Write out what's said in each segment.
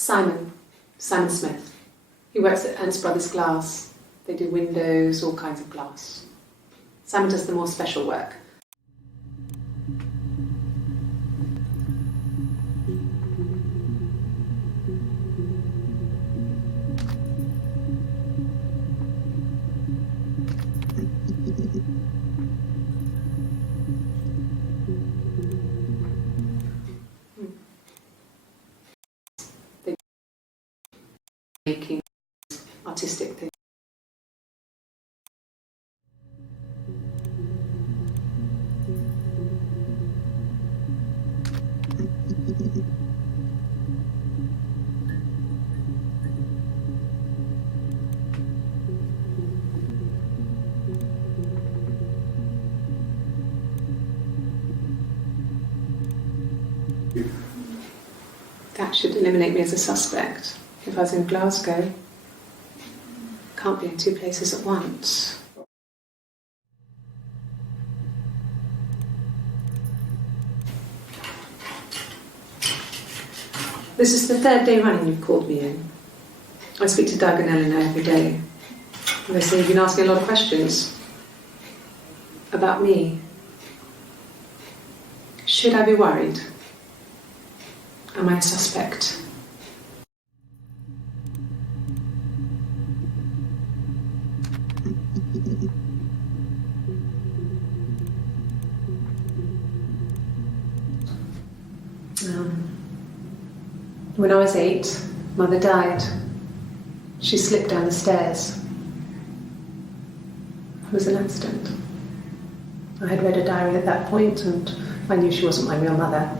Simon Smith. He works at Ernst Brothers Glass. They do windows, all kinds of glass. Simon does the more special work. Making artistic things. That should eliminate me as a suspect. If I was in Glasgow, can't be in two places at once. This is the third day running you've called me in. I speak to Doug and Eleanor every day. And they say you've been asking a lot of questions about me. Should I be worried? Am I a suspect? When I was 8, Mother died. She slipped down the stairs. It was an accident. I had read a diary at that point and I knew she wasn't my real mother.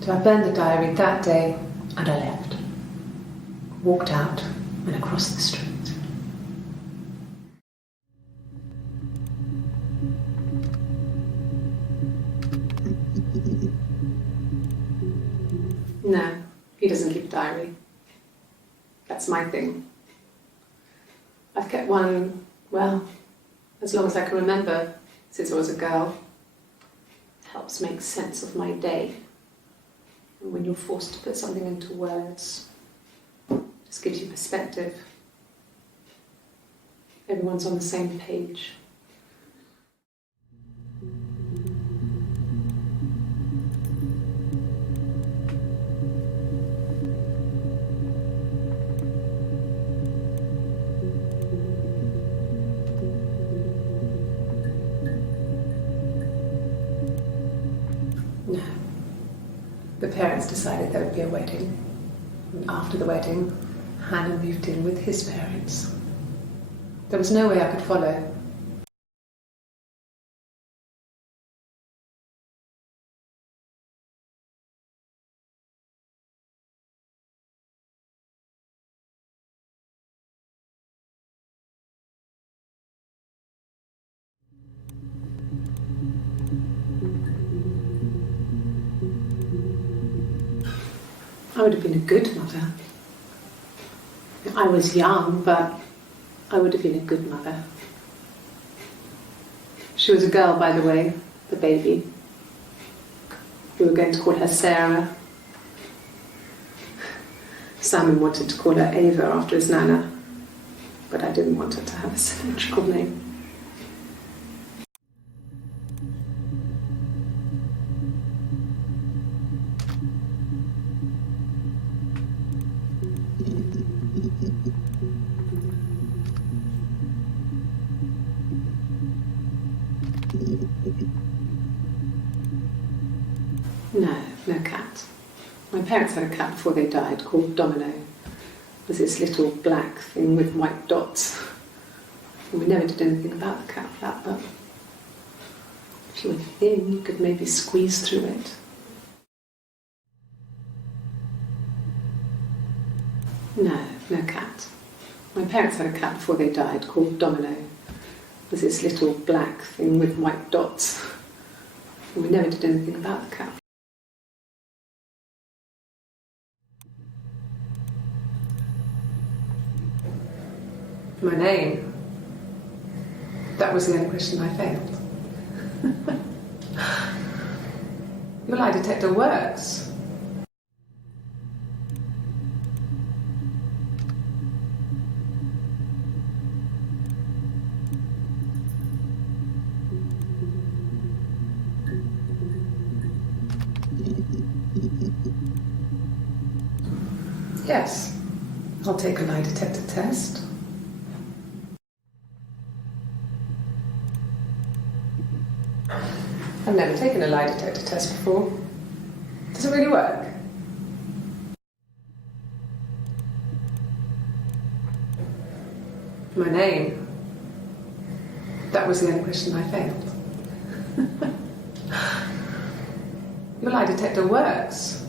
So I burned the diary that day and I left. Walked out and across the street. No, he doesn't keep a diary. That's my thing. I've kept one, well, as long as I can remember, since I was a girl. It helps make sense of my day. And when you're forced to put something into words, it just gives you perspective. Everyone's on the same page. No. The parents decided there would be a wedding. And after the wedding, Hannah moved in with his parents. There was no way I could follow. I would have been a good mother. I was young, but I would have been a good mother. She was a girl, by the way, the baby. We were going to call her Sarah. Simon wanted to call her Ava after his nana, but I didn't want her to have a symmetrical name. No cat. My parents had a cat before they died called Domino. It was this little black thing with white dots. And we never did anything about the cat flap, but if you were thin, you could maybe squeeze through it. No cat. My parents had a cat before they died called Domino. It was this little black thing with white dots. And we never did anything about the cat. My name? That was the only question I failed. Your lie detector works. Yes, I'll take a lie detector test. I've never taken a lie detector test before. Does it really work? My name. That was the only question I failed. Your lie detector works.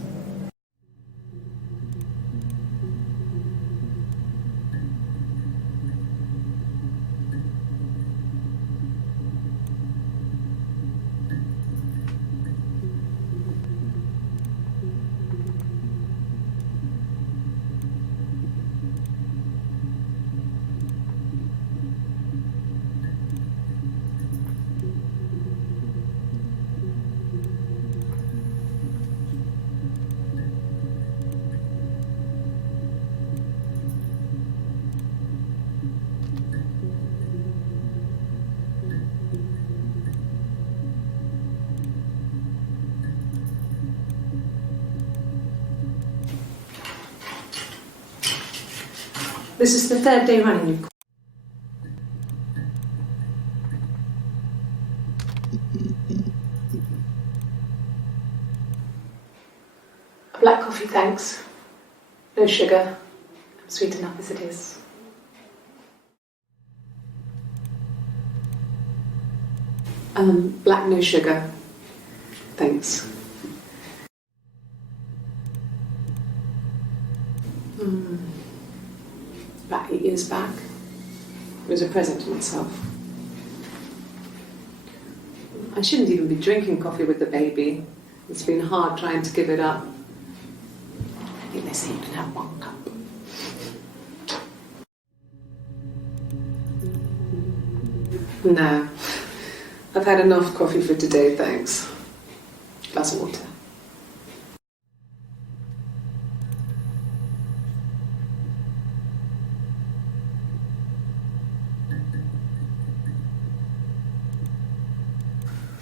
This is the third day running you've A black coffee, thanks. No sugar. I'm sweet enough as it is. Black, no sugar. Thanks. About 8 years back. It was a present to myself. I shouldn't even be drinking coffee with the baby. It's been hard trying to give it up. I think they say you can have 1 cup. No. I've had enough coffee for today, thanks. Glass of water.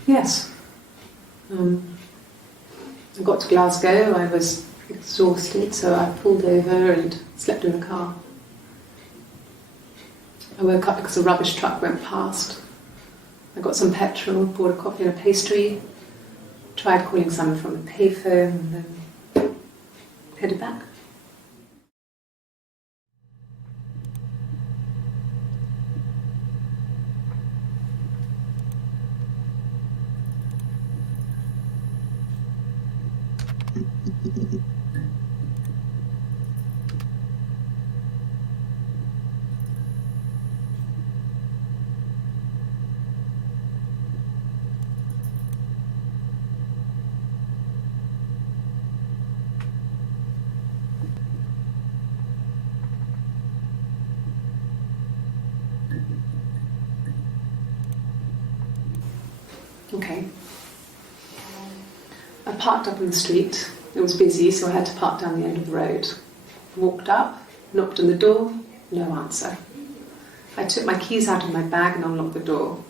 Yes. I got to Glasgow, I was exhausted, so I pulled over and slept in the car. I woke up because a rubbish truck went past. I got some petrol, bought a coffee and a pastry, tried calling someone from the payphone, and then headed back. Okay. I parked up on the street. It was busy, so I had to park down the end of the road. Walked up, knocked on the door, no answer. I took my keys out of my bag and unlocked the door.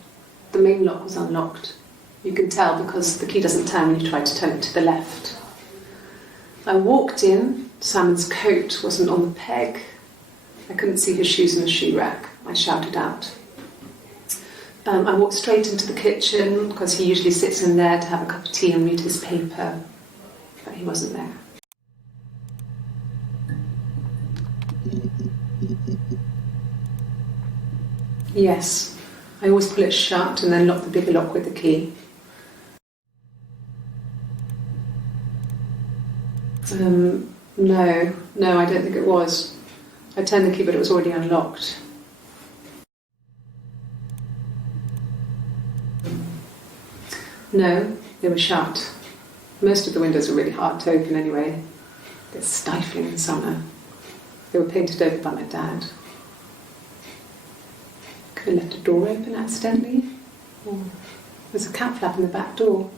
The main lock was unlocked. You can tell because the key doesn't turn when you try to turn it to the left. I walked in. Simon's coat wasn't on the peg. I couldn't see his shoes in the shoe rack. I shouted out. I walked straight into the kitchen because he usually sits in there to have a cup of tea and read his paper, but he wasn't there. Yes, I always pull it shut and then lock the bigger lock with the key. No, I don't think it was. I turned the key, but it was already unlocked. No, they were shut. Most of the windows are really hard to open anyway. They're stifling in summer. They were painted over by my dad. Could have left a door open accidentally. Or there's a cat flap in the back door.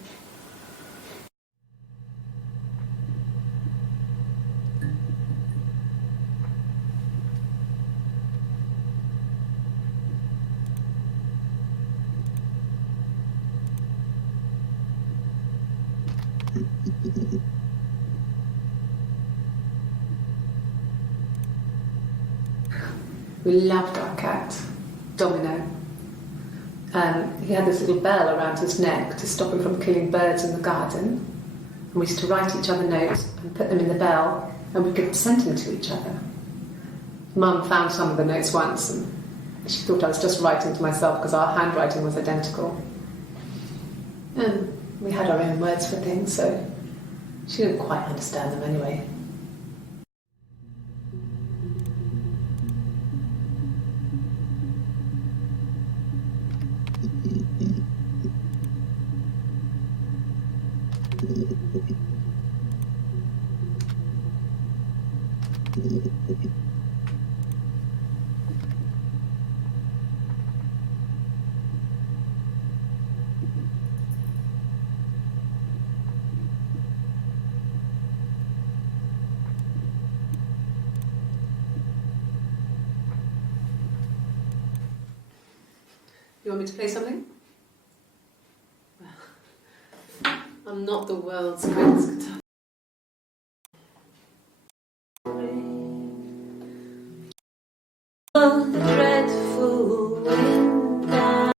We loved our cat, Domino. He had this little bell around his neck to stop him from killing birds in the garden. And we used to write each other notes and put them in the bell, and we could send them to each other. Mum found some of the notes once, and she thought I was just writing to myself because our handwriting was identical. And we had our own words for things, so she didn't quite understand them anyway. You want me to play something? I'm not the world's greatest guitar. Oh, the dreadful wind down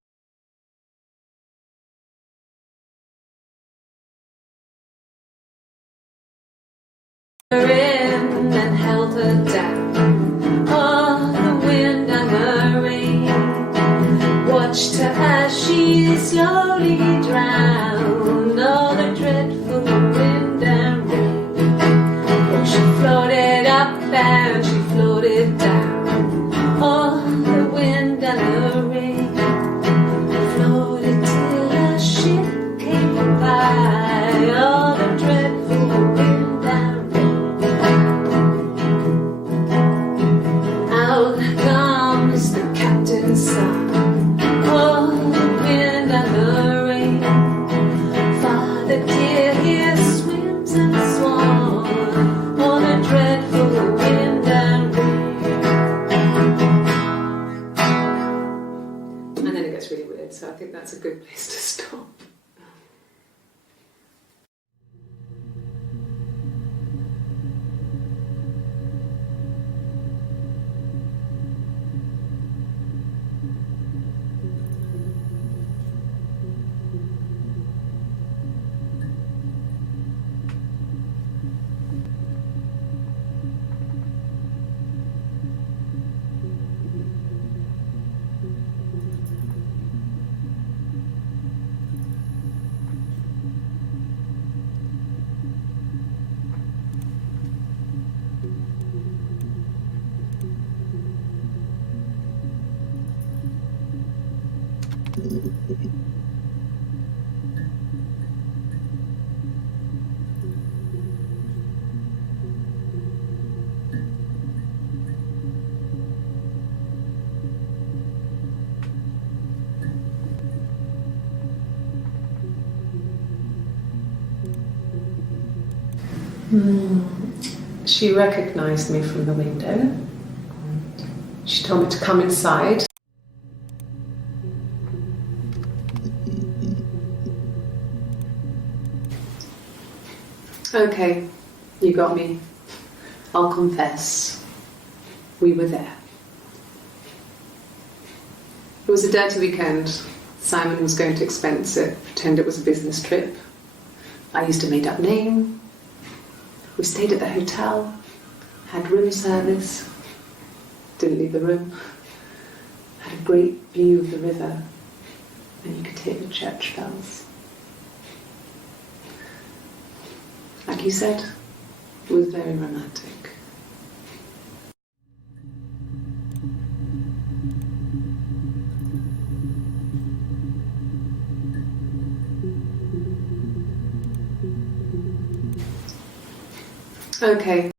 her in and held her down. Oh, the wind and the rain watched her as she slowly drowned. Oh, the dreadful wind and rain. Oh, she floated up and she floated down. Oh, the wind and the rain floated till a ship came by. Oh, the dreadful wind and rain. Out comes the captain's son. Oh, the wind and the rain. Father dear, here swims and swan. Oh, the dreadful wind and rain. And then it gets really weird, so I think that's a good place to stop. She recognised me from the window. She told me to come inside. Okay, you got me. I'll confess. We were there. It was a dirty weekend. Simon was going to expense it, pretend it was a business trip. I used a made-up name. We stayed at the hotel, had room service, didn't leave the room, had a great view of the river, and you could hear the church bells. Like you said, it was very romantic. Okay.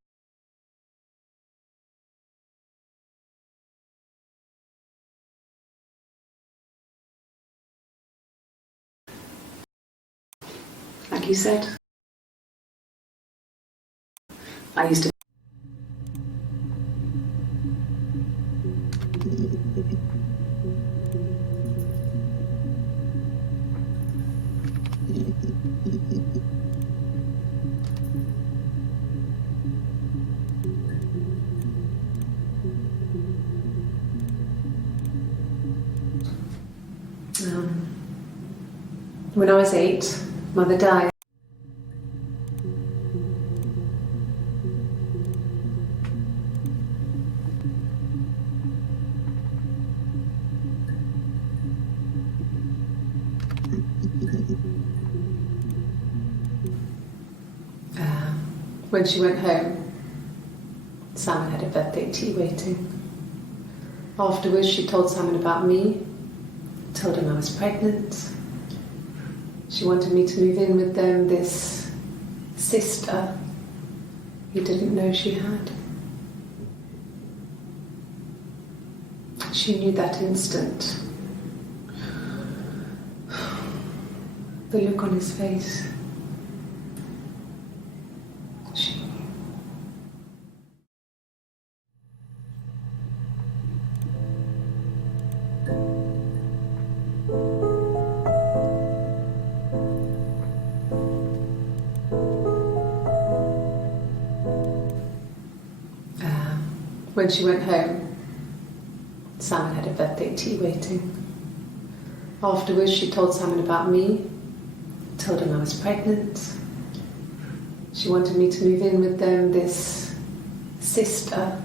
Like you said, I used to. When I was 8, Mother died. When she went home, Simon had a birthday tea waiting. Afterwards, she told Simon about me, told him I was pregnant. She wanted me to move in with them, this sister he didn't know she had. She knew that instant. The look on his face. She knew. When she went home, Simon had a birthday tea waiting. Afterwards, she told Simon about me, told him I was pregnant. She wanted me to move in with them, this sister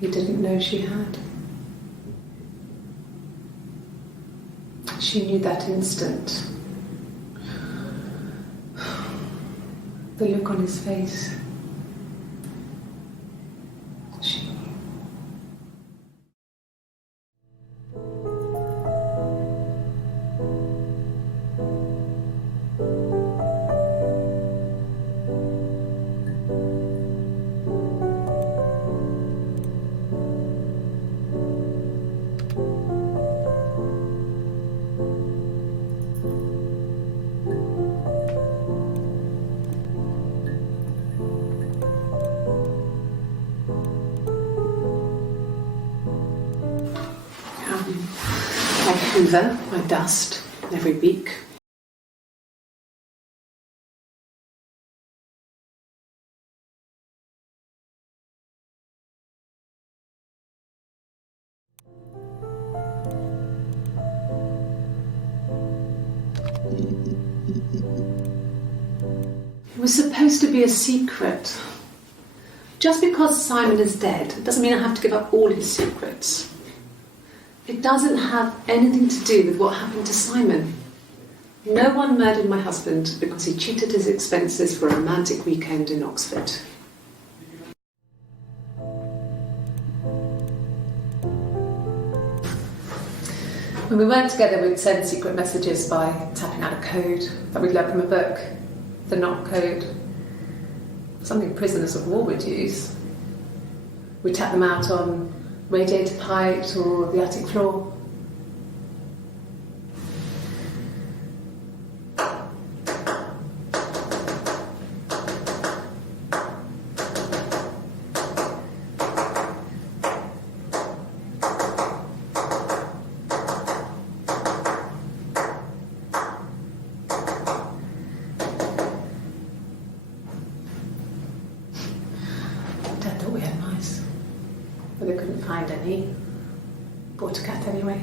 he didn't know she had. She knew that instant. The look on his face. She knew. I hoover my dust every week. It was supposed to be a secret. Just because Simon is dead doesn't mean I have to give up all his secrets. It doesn't have anything to do with what happened to Simon. No one murdered my husband because he cheated his expenses for a romantic weekend in Oxford. When we weren't together, we'd send secret messages by tapping out a code that we'd learned from a book, the knock code. Something prisoners of war would use. We'd tap them out on radiator pipes or the attic floor. Dad thought we had mice, but they couldn't find any. Bought a cat anyway.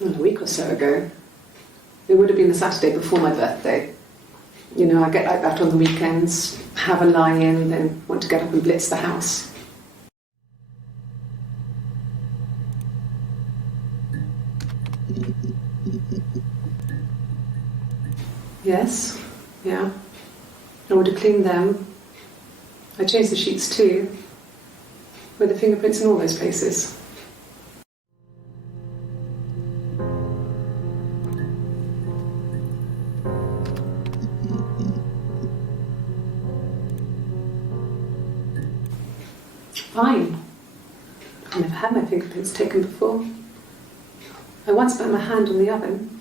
Well, a week or so ago. It would have been the Saturday before my birthday. You know, I get like that on the weekends, have a lie-in, then want to get up and blitz the house. Yes, yeah. I would have cleaned them. I changed the sheets too, with the fingerprints in all those places. fine. I've never had my fingerprints taken before. I once put my hand on the oven.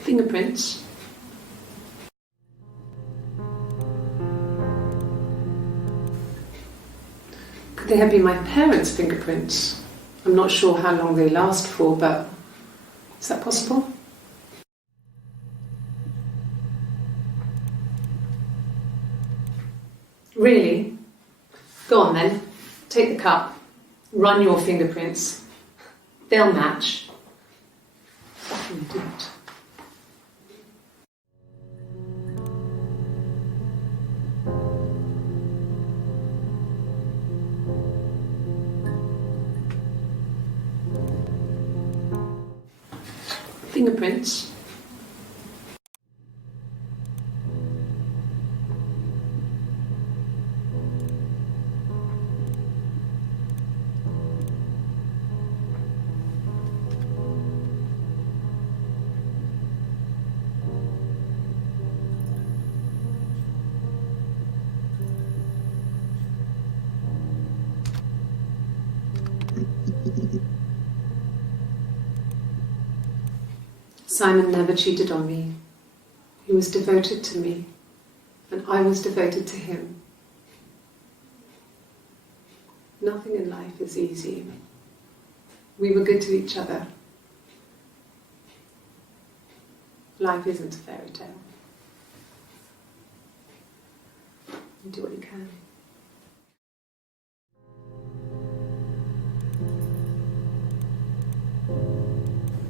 Fingerprints. Could they have been my parents' fingerprints? I'm not sure how long they last for, but is that possible? Really? Go on then. Take the cup. Run your fingerprints. They'll match. Fucking do it. Fingerprints. Simon never cheated on me. He was devoted to me, and I was devoted to him. Nothing in life is easy. We were good to each other. Life isn't a fairy tale. You do what you can.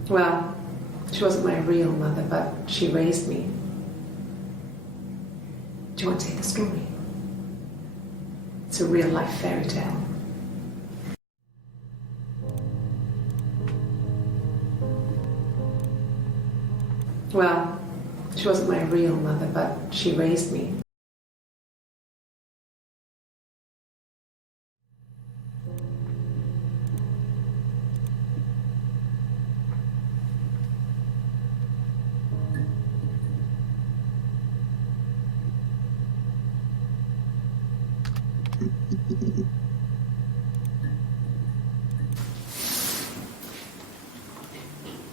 Well, she wasn't my real mother, but she raised me. Do you want to hear the story? It's a real-life fairy tale. Well, she wasn't my real mother, but she raised me.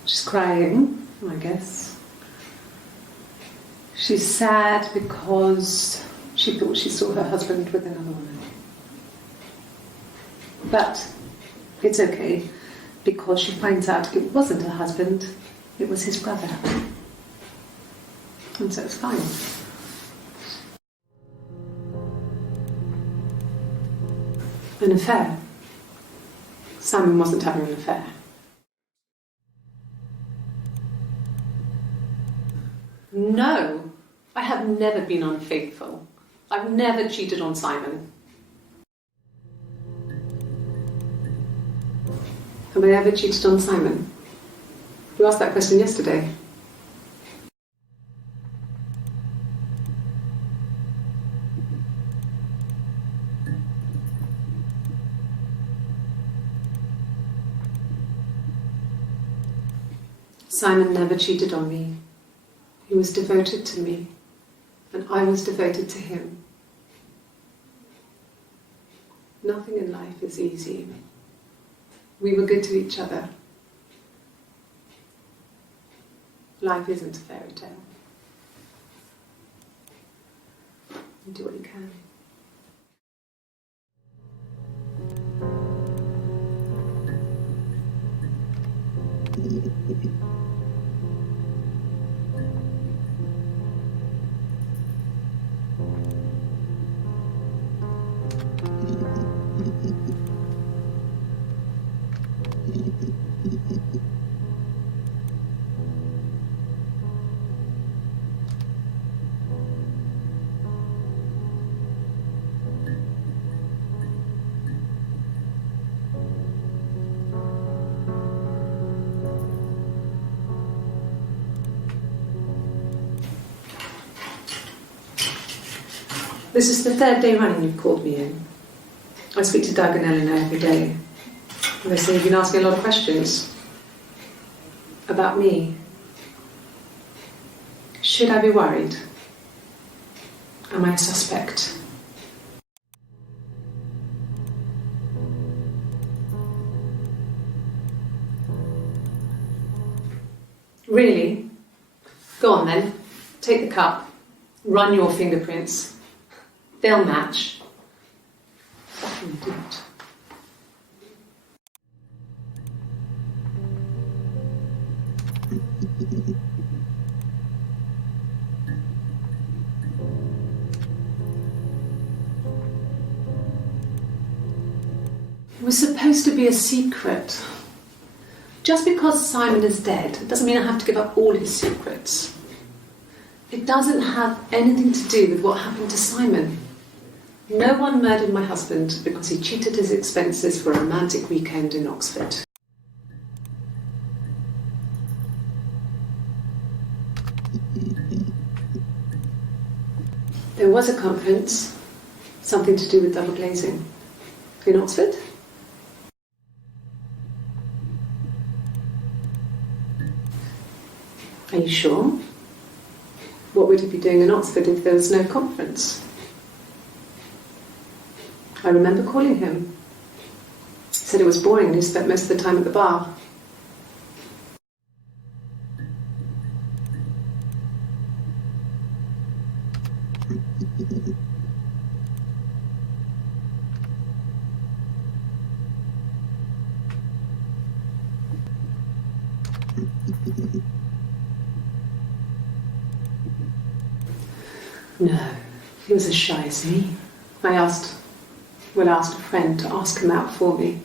She's crying, I guess. She's sad because she thought she saw her husband with another woman. But it's okay, because she finds out it wasn't her husband, it was his brother. And so it's fine. An affair. Simon wasn't having an affair. No, I have never been unfaithful. I've never cheated on Simon. Have I ever cheated on Simon? You asked that question yesterday. Simon never cheated on me. He was devoted to me, and I was devoted to him. Nothing in life is easy. We were good to each other. Life isn't a fairy tale. You do what you can. This is the third day running you've called me in. I speak to Doug and Eleanor every day. And they say you've been asking a lot of questions about me. Should I be worried? Am I a suspect? Really? Go on then. Take the cup. Run your fingerprints. They'll match. Fucking do it. It was supposed to be a secret. Just because Simon is dead doesn't mean I have to give up all his secrets. It doesn't have anything to do with what happened to Simon. No one murdered my husband because he cheated his expenses for a romantic weekend in Oxford. There was a conference, something to do with double glazing, in Oxford. Are you sure? What would he be doing in Oxford if there was no conference? I remember calling him. He said it was boring and he spent most of the time at the bar. No, he was as shy as me. I asked a friend to ask him out for me.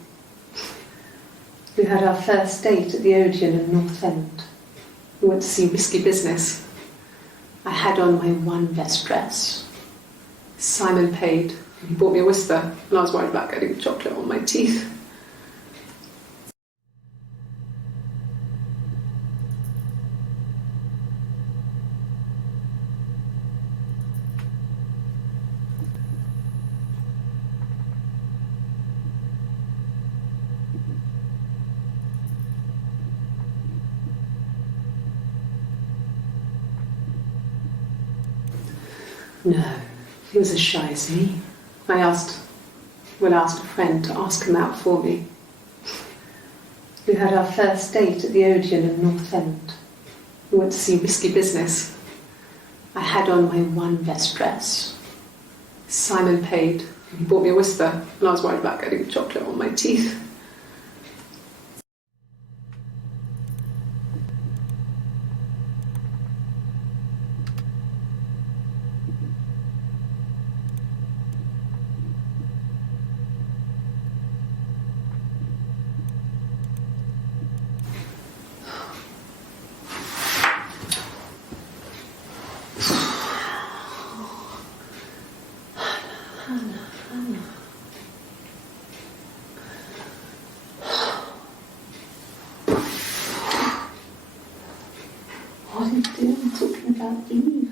We had our first date at the Odeon in North End. We went to see Risky Business. I had on my one best dress. Simon paid. He bought me a Whistler, and I was worried about getting chocolate on my teeth. No, he was as shy as me. I asked a friend to ask him out for me. We had our first date at the Odeon in North End. We went to see Risky Business. I had on my one best dress. Simon paid. He bought me a Whistler, and I was worried about getting chocolate on my teeth. What are you doing talking about Eve?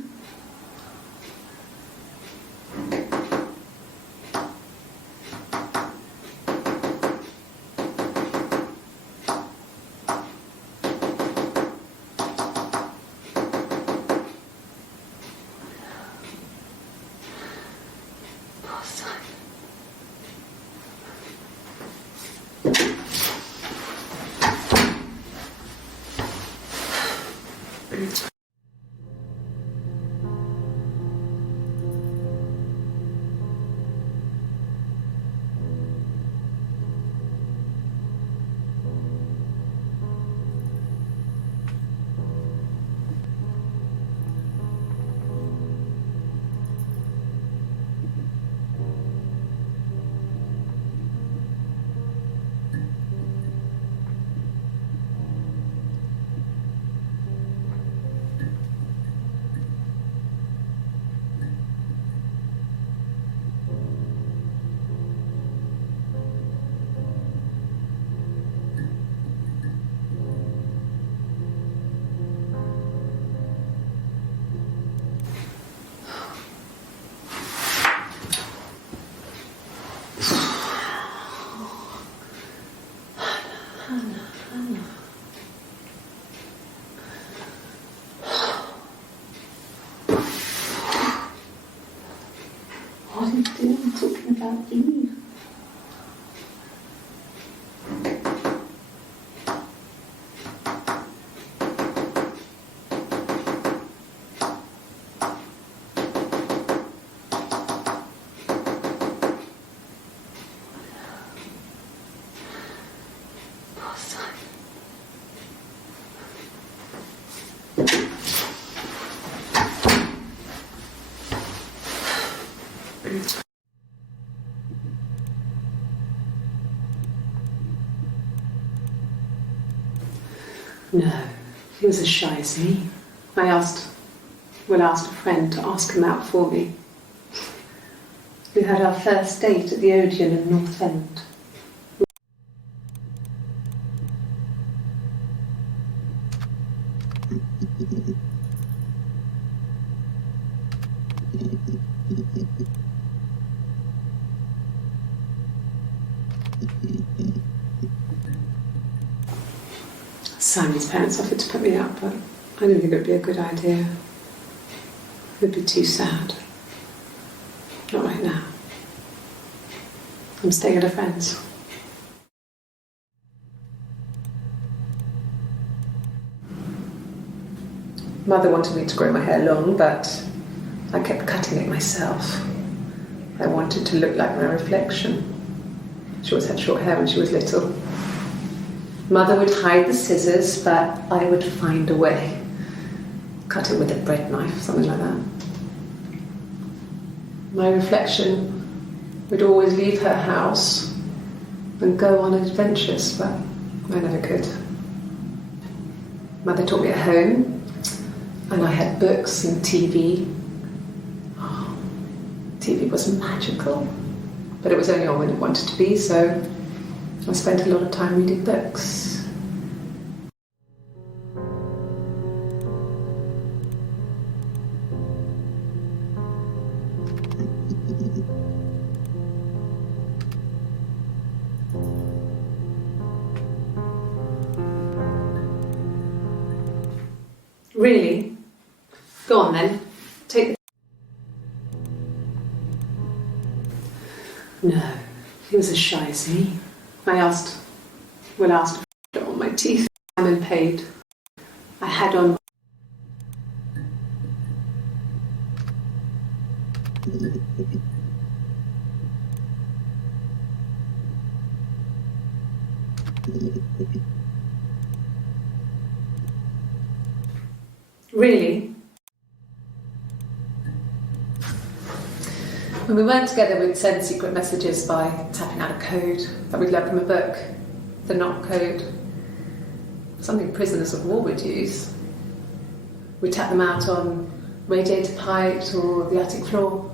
Poor Simon. No, he was as shy as me. I asked a friend to ask him out for me. We had our first date at the Odeon in North End. Simon's parents offered to put me up, but I didn't think it would be a good idea. It would be too sad. Not right now. I'm staying at a friend's. Mother wanted me to grow my hair long, but I kept cutting it myself. I wanted to look like my reflection. She always had short hair when she was little. Mother would hide the scissors, but I would find a way. Cut it with a bread knife, something like that. My reflection would always leave her house and go on adventures, but I never could. Mother taught me at home, and I had books and TV. Oh, TV was magical, but it was only on when it wanted to be, so I spent a lot of time reading books. Really? Go on then. Take the... No, he was as shy as me. I asked on my teeth. Simon paid. I had on. Really? When we weren't together, we'd send secret messages by tapping out a code that we'd learned from a book, the knock code. Something prisoners of war would use. We'd tap them out on radiator pipes or the attic floor.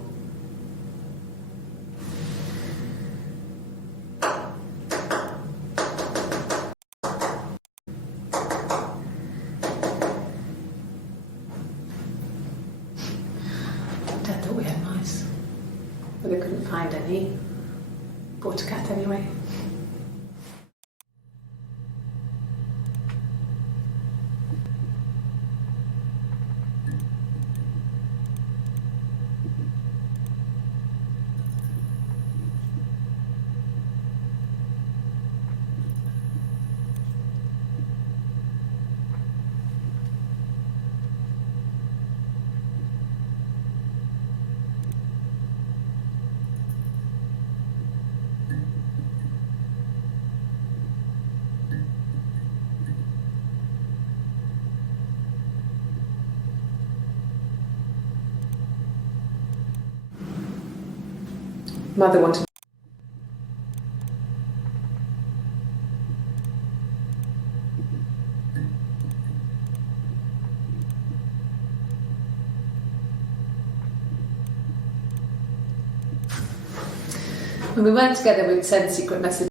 Dad thought we had mice, but they couldn't find any. Bought a cat anyway. Mother wanted. When we weren't together, we'd send secret messages.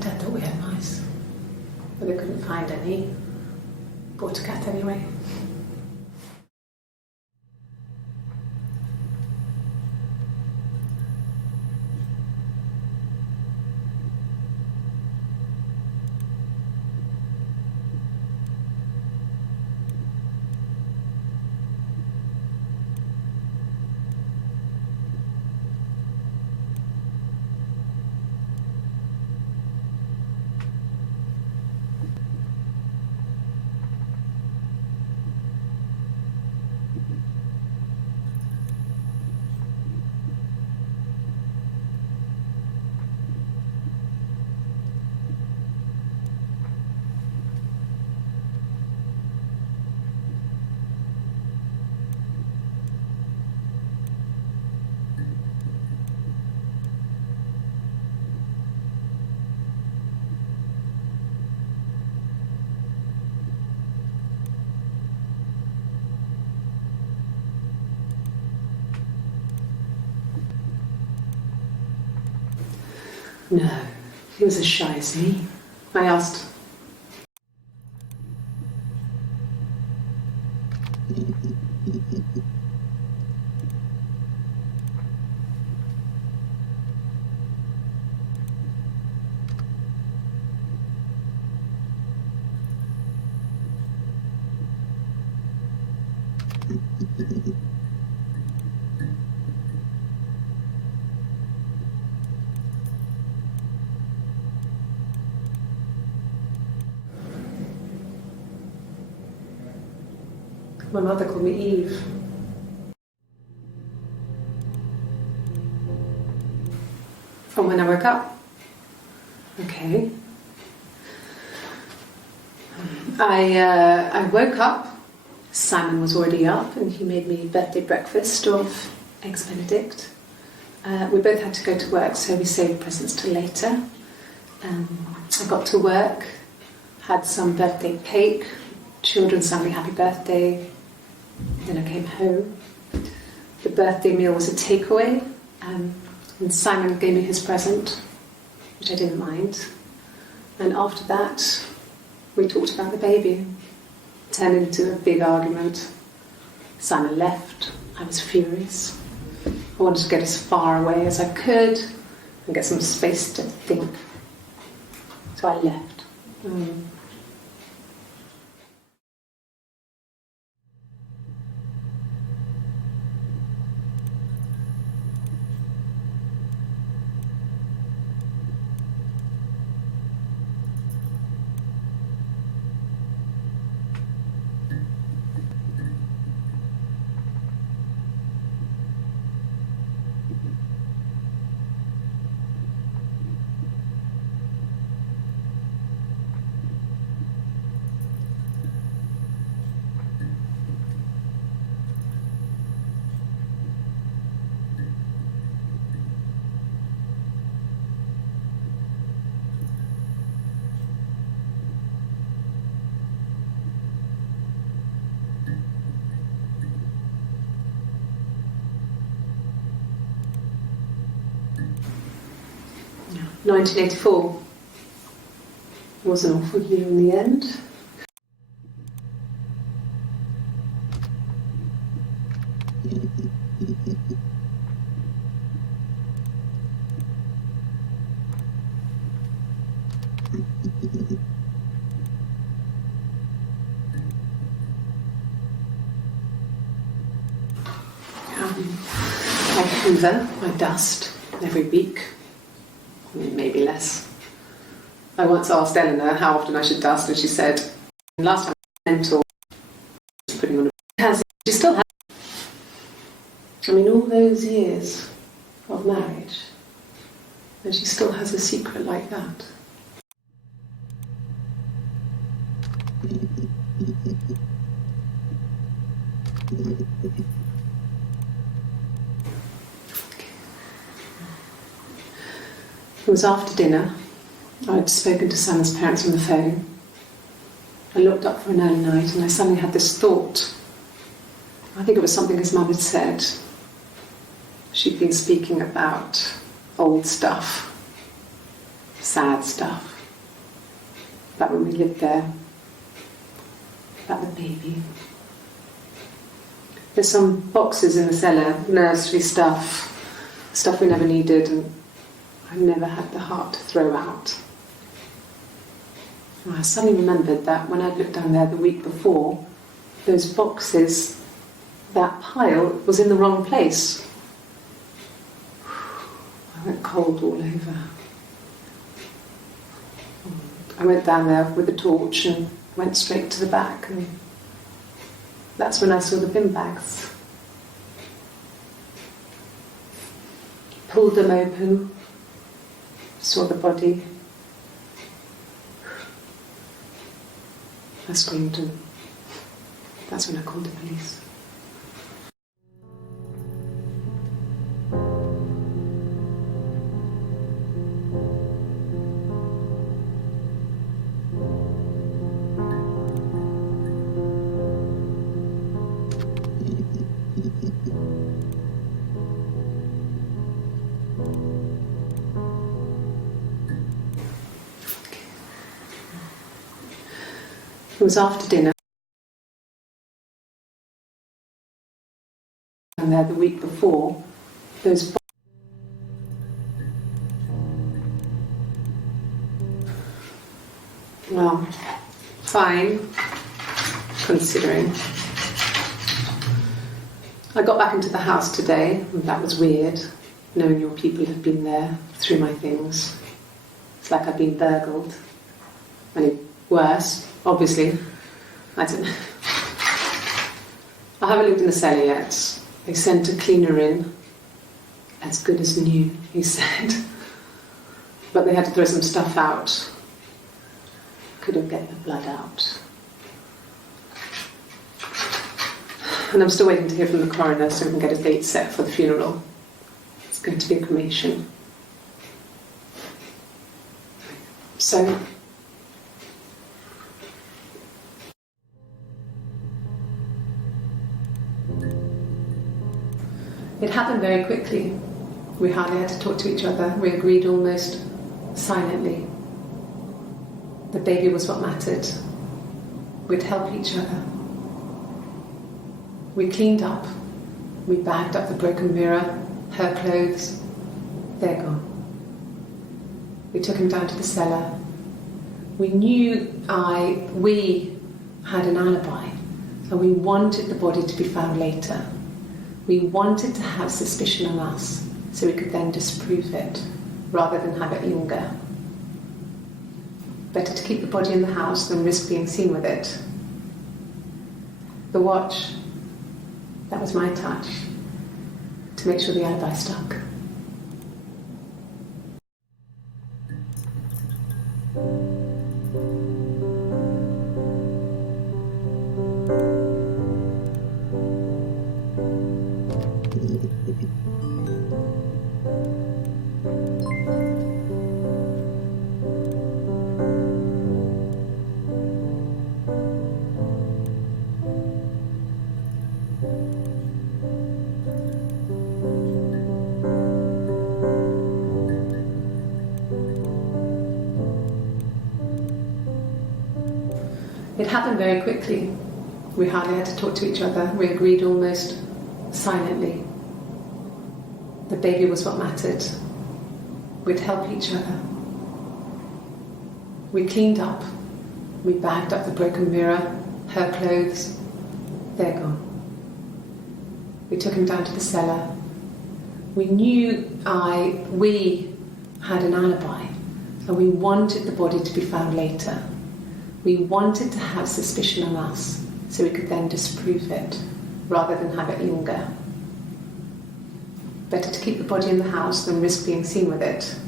Dad thought we had mice, but they couldn't find any. Bought a cat anyway. No, he was as shy as me. I asked, my mother called me Eve. From when I woke up. Okay. I woke up, Simon was already up and he made me birthday breakfast of Eggs Benedict. We both had to go to work, so we saved presents till later. I got to work, had some birthday cake, children sang me happy birthday, then I came home. The birthday meal was a takeaway, and Simon gave me his present, which I didn't mind. And after that, we talked about the baby. It turned into a big argument. Simon left. I was furious. I wanted to get as far away as I could and get some space to think. So I left. Yeah. 1984 was an awful year in the end. I hoover, I dust every week, maybe less. I once asked Eleanor how often I should dust, and she said, last time I was mental, putting on a... She still has... I mean, all those years of marriage, and she still has a secret like that. It was after dinner. I'd spoken to Simon's parents on the phone. I looked up for an early night and I suddenly had this thought. I think it was something his mum had said. She'd been speaking about old stuff, sad stuff, about when we lived there, about the baby. There's some boxes in the cellar, nursery stuff we never needed, and I never had the heart to throw out. And I suddenly remembered that when I'd looked down there the week before, those boxes, that pile was in the wrong place. I went cold all over. I went down there with a torch and went straight to the back, and that's when I saw the bin bags. Pulled them open, saw the body. I screamed, and that's when I called the police. It was after dinner. And there the week before, those well, fine, considering. I got back into the house today, and that was weird, knowing your people have been there through my things. It's like I've been burgled. Only worse, obviously. I don't know. I haven't lived in the cellar yet. They sent a cleaner in, as good as new, he said. But they had to throw some stuff out. Couldn't get the blood out. And I'm still waiting to hear from the coroner so we can get a date set for the funeral. It's going to be a cremation. So, it happened very quickly. We hardly had to talk to each other. We agreed almost silently. The baby was what mattered. We'd help each other. We cleaned up. We bagged up the broken mirror, her clothes. They're gone. We took him down to the cellar. We had an alibi, and we wanted the body to be found later. We wanted to have suspicion on us, so we could then disprove it, rather than have it linger. Better to keep the body in the house than risk being seen with it. The watch, that was my touch, to make sure the alibi stuck. It happened very quickly. We hardly had to talk to each other. We agreed almost silently. The baby was what mattered. We'd help each other. We cleaned up. We bagged up the broken mirror, her clothes. They're gone. We took him down to the cellar. We had an alibi, and we wanted the body to be found later. We wanted to have suspicion on us, so we could then disprove it, rather than have it linger. Better to keep the body in the house than risk being seen with it.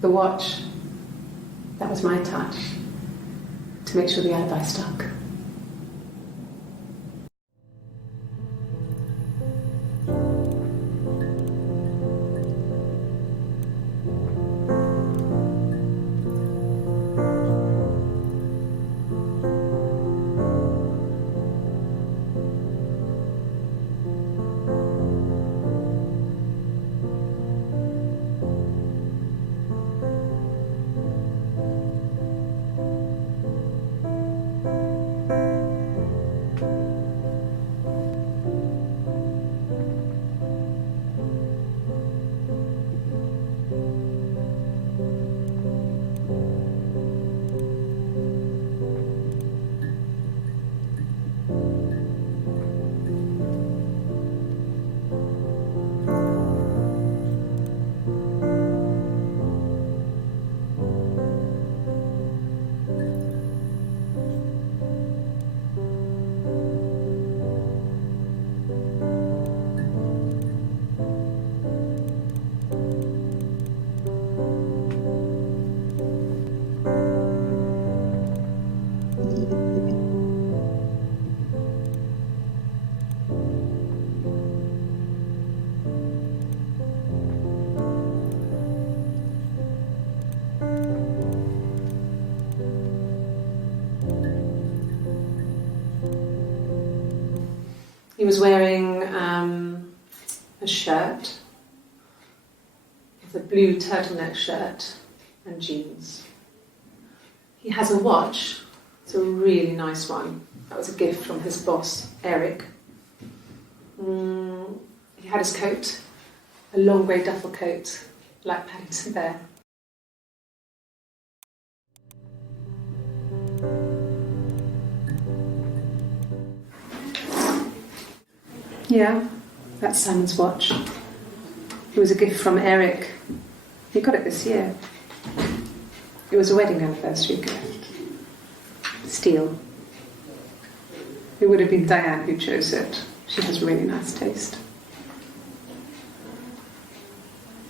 The watch, that was my touch, to make sure the alibi stuck. He was wearing a shirt, a blue turtleneck shirt and jeans. He has a watch It's a really nice one. That was a gift from his boss, Eric. He had his coat, a long grey duffel coat, like Paddington Bear. Yeah, that's Simon's watch. It was a gift from Eric. He got it this year. It was a wedding anniversary gift. Steel. It would have been Diane who chose it. She has really nice taste.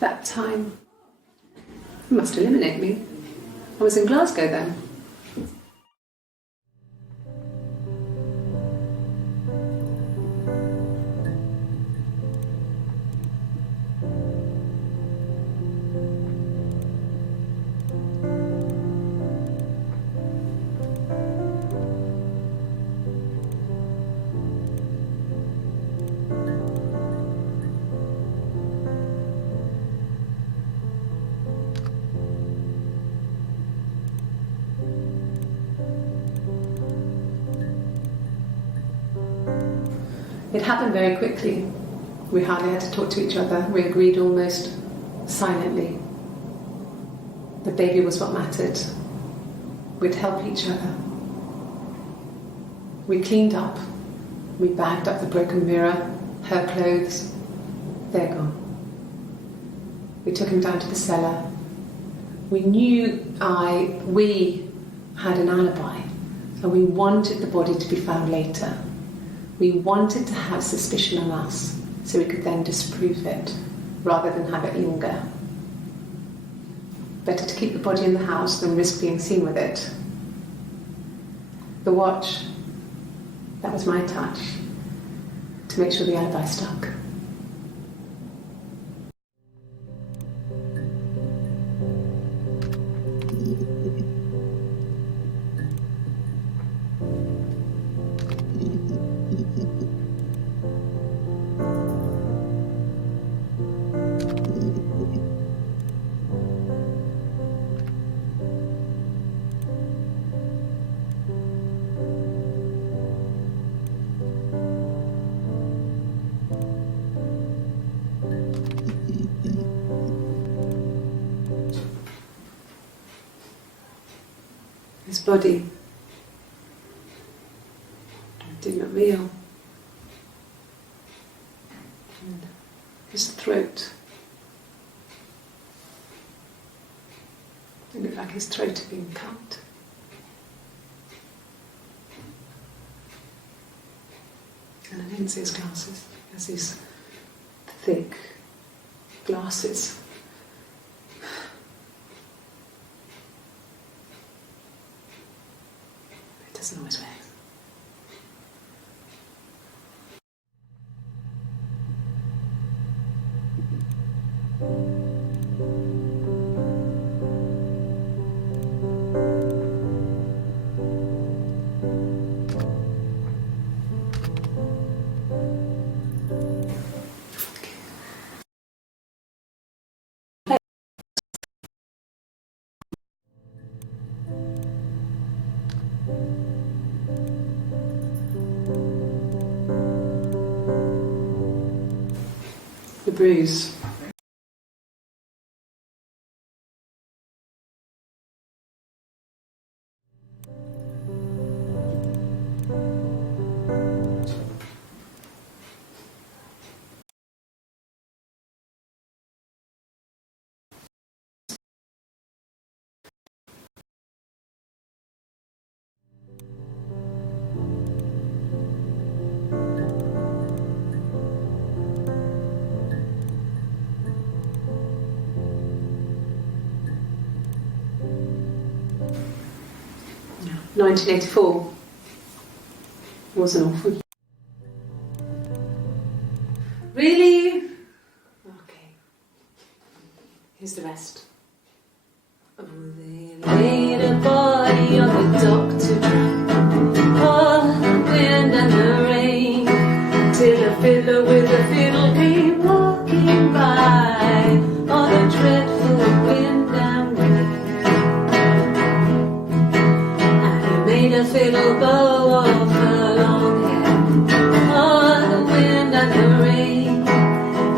That time, it must eliminate me. I was in Glasgow then. It happened very quickly. We hardly had to talk to each other. We agreed almost silently. The baby was what mattered. We'd help each other. We cleaned up. We bagged up the broken mirror, her clothes. They're gone. We took him down to the cellar. We knew we had an alibi, and we wanted the body to be found later. We wanted to have suspicion on us so we could then disprove it rather than have it linger. Better to keep the body in the house than risk being seen with it. The watch, that was my touch to make sure the alibi stuck. His body did not real. And his throat. It looked like his throat had been cut. And I didn't see his glasses. He has these thick glasses. Doesn't always wear. The bruise. Yeah. 1984 was an awful year. Really? Okay. Here's the rest. Oh, they laid a body on the doctor, oh, the wind and the rain, till a fiddler with a fiddle came walking by on a dreadful wind and rain. And he made a fiddle bow of her long hair. Oh, the wind and the rain.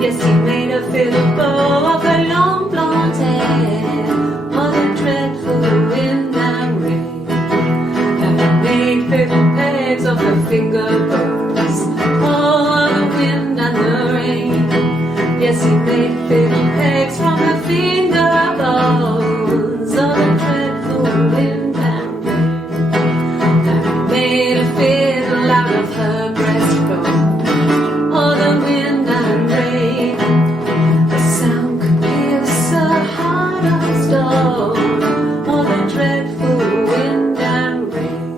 Yes, he made a fiddle bow of her long blonde hair. Oh, the dreadful wind and rain. And he made fiddle pegs of her finger bows. Oh, the wind and the rain. Yes, he made fiddle pegs from her finger bones. Oh, the dreadful wind and rain. And he made a fiddle out of her breastbone. Oh, the wind and rain. The sound could pierce a heart of stone. Oh, the dreadful wind and rain.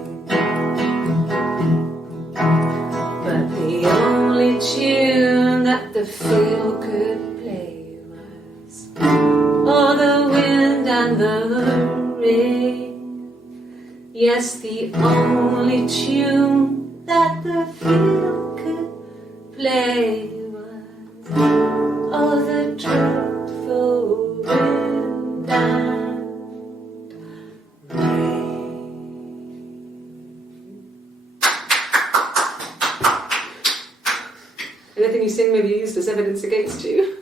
But the only tune that the fiddle could play was oh, the wind and the rain. Yes, the only tune that the fiddle could play was oh, the dreadful wind and rain. Anything you sing may be used as evidence against you.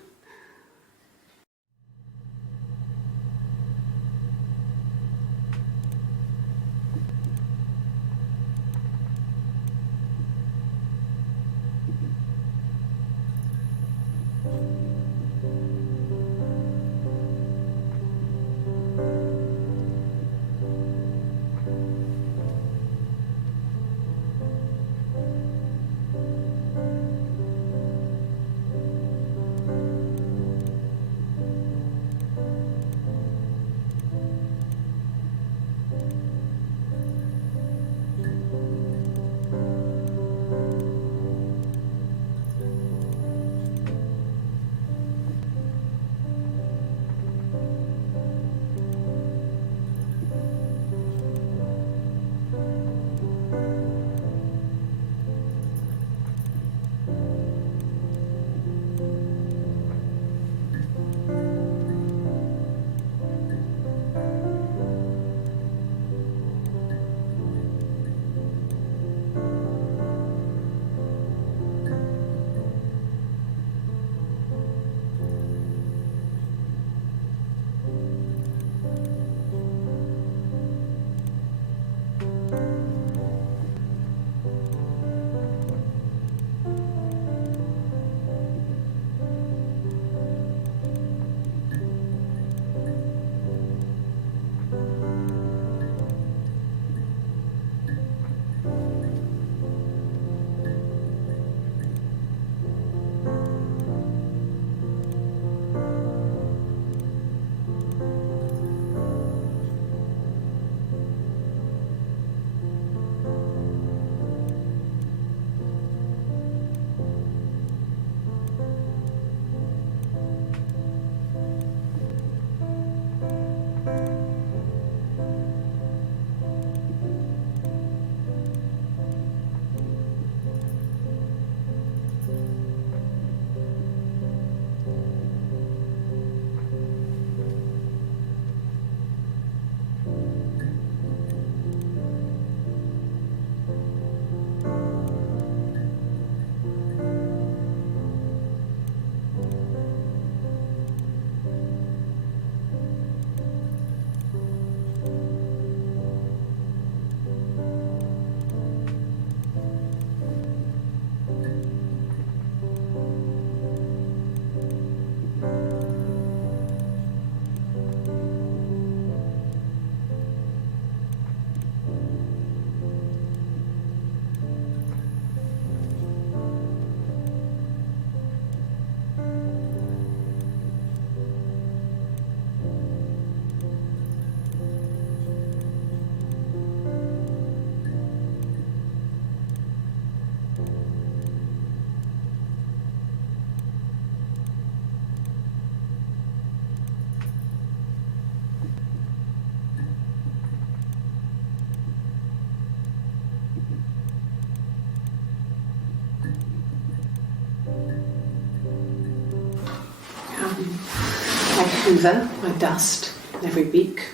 I hoover my dust every week.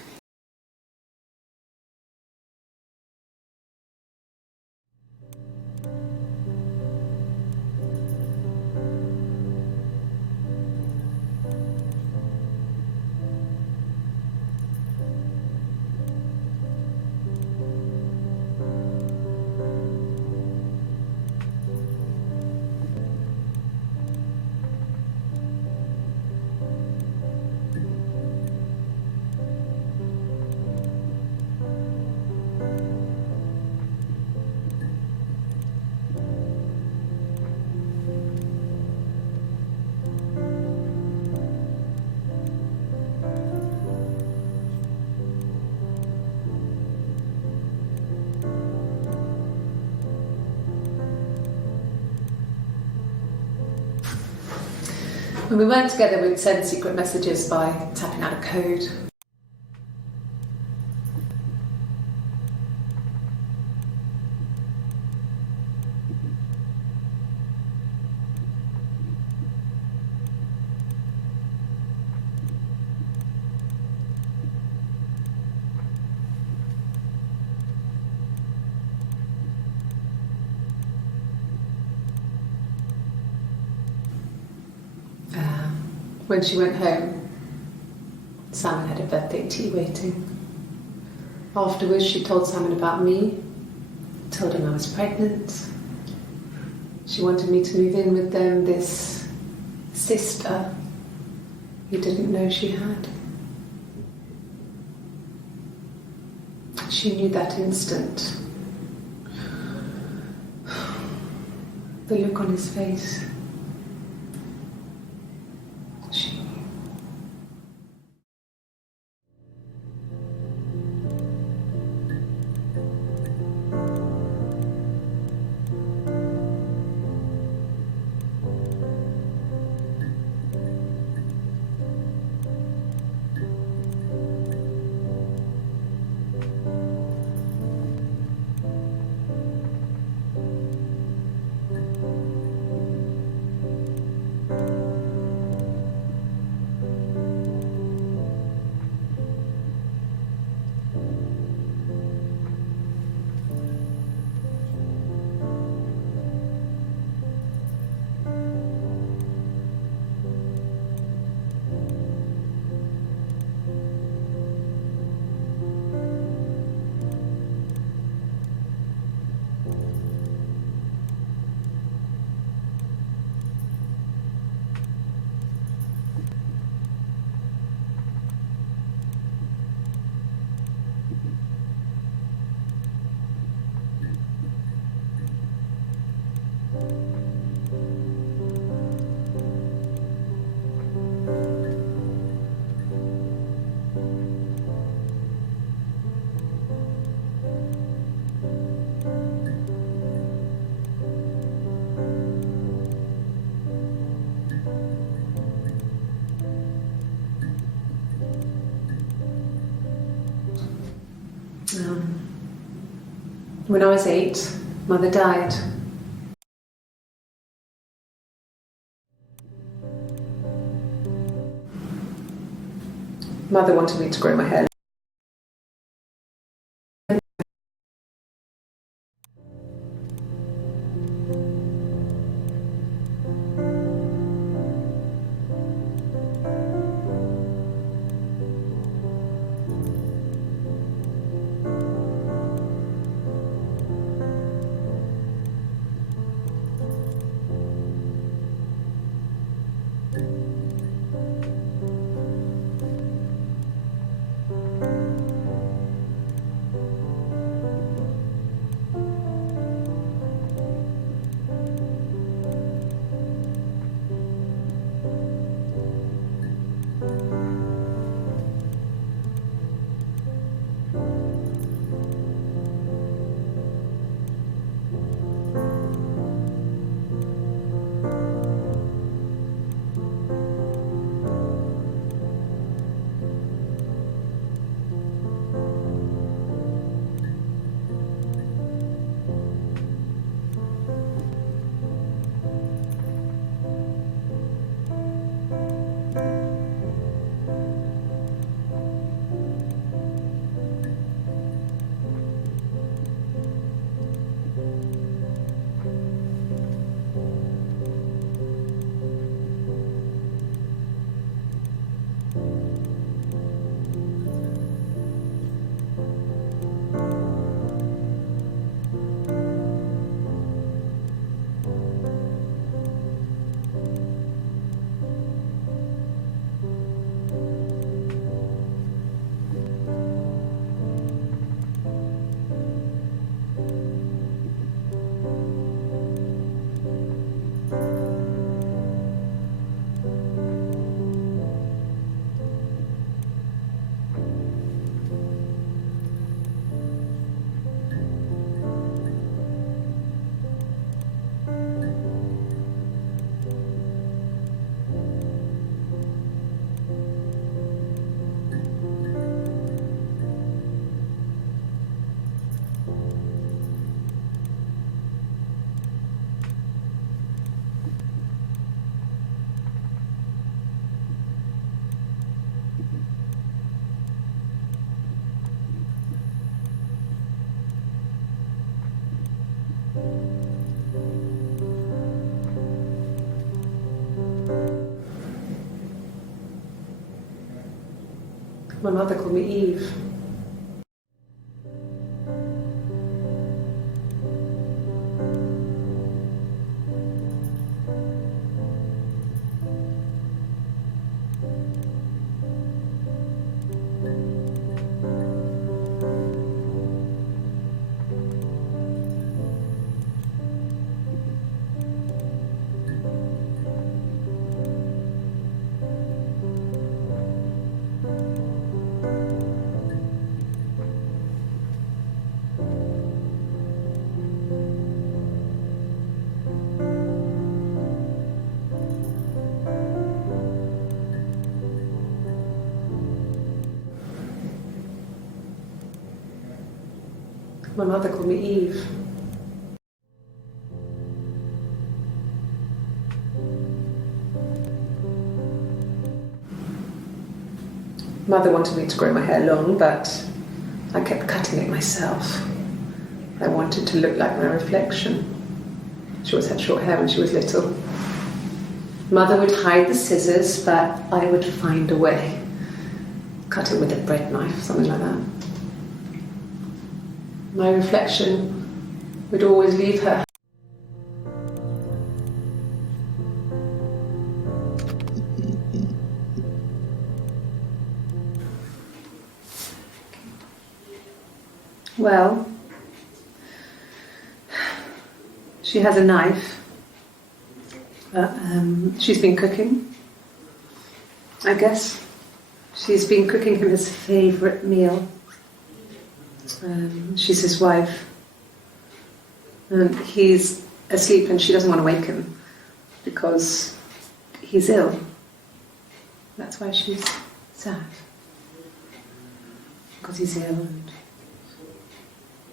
When we weren't together, we'd send secret messages by tapping out a code. When she went home, Simon had a birthday tea waiting. Afterwards, she told Simon about me, told him I was pregnant. She wanted me to move in with them, this sister he didn't know she had. She knew that instant. The look on his face. She knew. When I was 8, Mother died. Mother wanted me to grow my hair. My mother called me Eve. My mother called me Eve. Mother wanted me to grow my hair long, but I kept cutting it myself. I wanted to look like my reflection. She always had short hair when she was little. Mother would hide the scissors, but I would find a way. Cut it with a bread knife, something like that. My reflection would always leave her. Well, she has a knife. She's been cooking, I guess. She's been cooking him his favourite meal. She's his wife. And he's asleep and she doesn't want to wake him because he's ill. That's why she's sad. Because he's ill and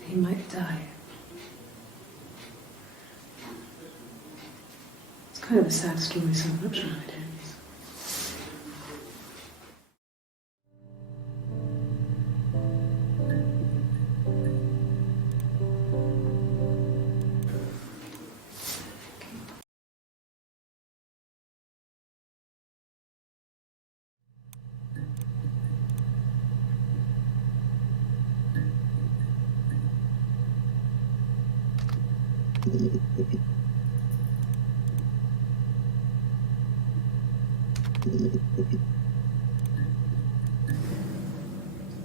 he might die. It's kind of a sad story, so I'm not sure how it ends.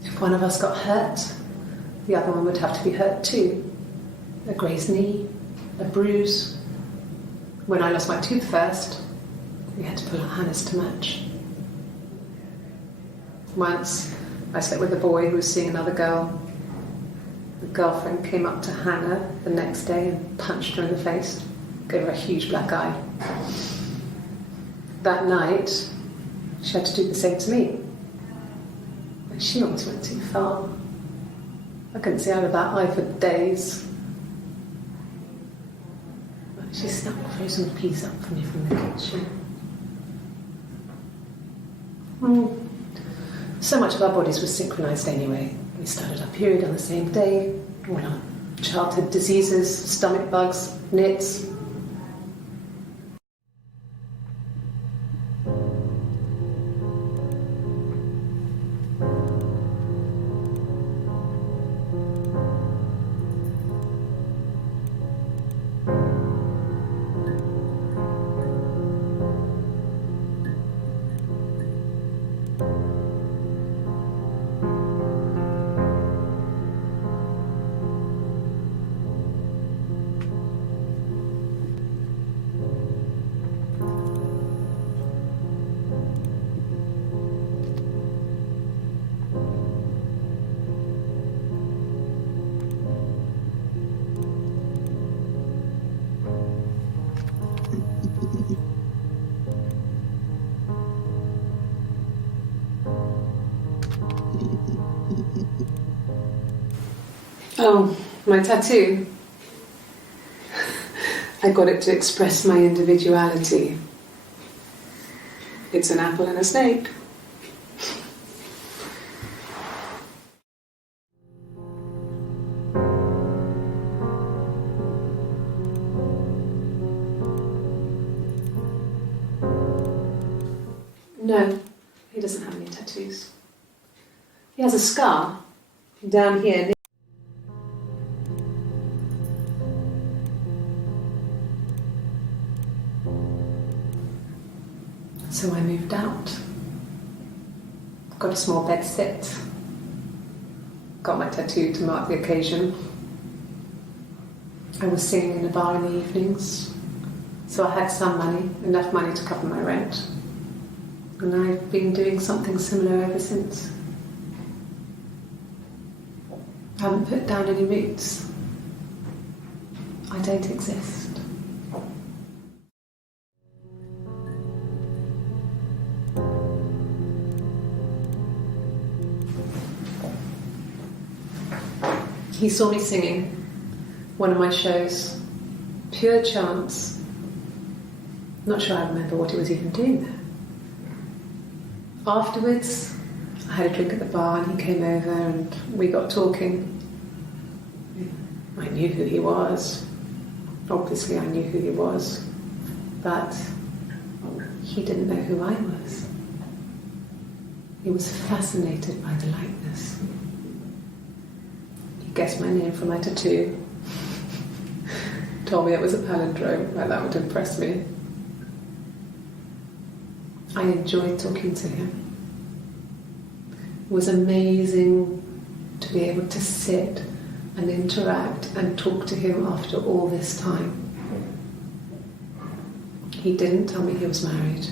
If one of us got hurt, the other one would have to be hurt too. A grazed knee, a bruise. When I lost my tooth first, we had to pull our harness to match. Once, I slept with a boy who was seeing another girl. The girlfriend came up to Hannah the next day and punched her in the face, gave her a huge black eye. That night, she had to do the same to me. But she almost went too far. I couldn't see out of that eye for days. She snuck a frozen piece up for me from the kitchen. So much of our bodies was synchronised anyway. We started our period on the same day. All our childhood diseases, stomach bugs, nits. Oh, My tattoo. I got it to express my individuality. It's an apple and a snake. No, he doesn't have any tattoos. He has a scar down here. So I moved out. Got a small bed set. Got my tattoo to mark the occasion. I was singing in a bar in the evenings, so I had some money, enough money to cover my rent. And I've been doing something similar ever since. I haven't put down any roots. I don't exist. He saw me singing one of my shows, pure chance. Not sure I remember what he was even doing there. Afterwards, I had a drink at the bar and he came over and we got talking. I knew who he was. Obviously I knew who he was, but he didn't know who I was. He was fascinated by the likeness. He guessed my name from my tattoo. Told me it was a palindrome, like that would impress me. I enjoyed talking to him. It was amazing to be able to sit and interact and talk to him after all this time. He didn't tell me he was married.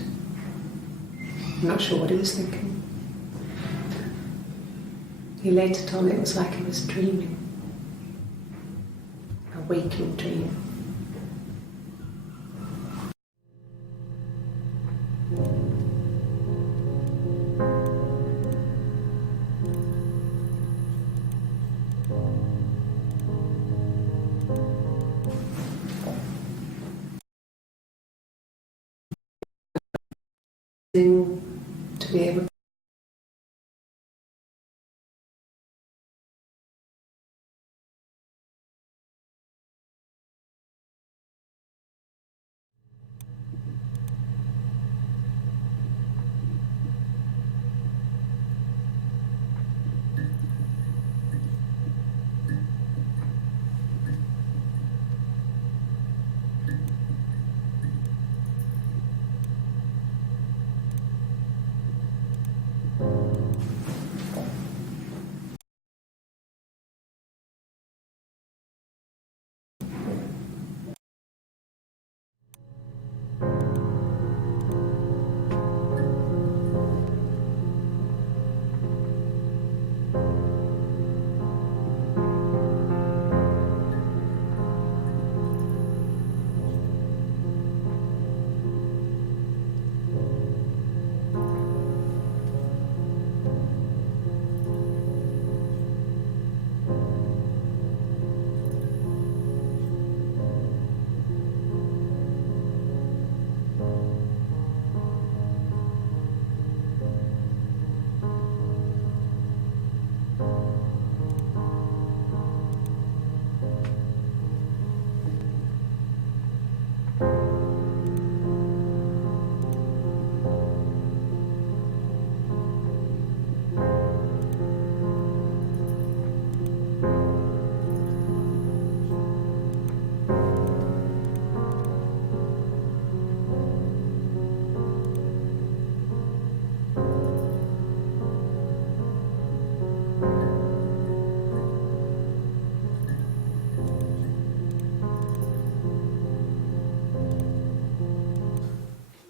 I'm not sure what he was thinking. He later told me it was like he was dreaming. A waking dream. To be able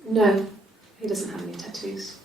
No, he doesn't have any tattoos.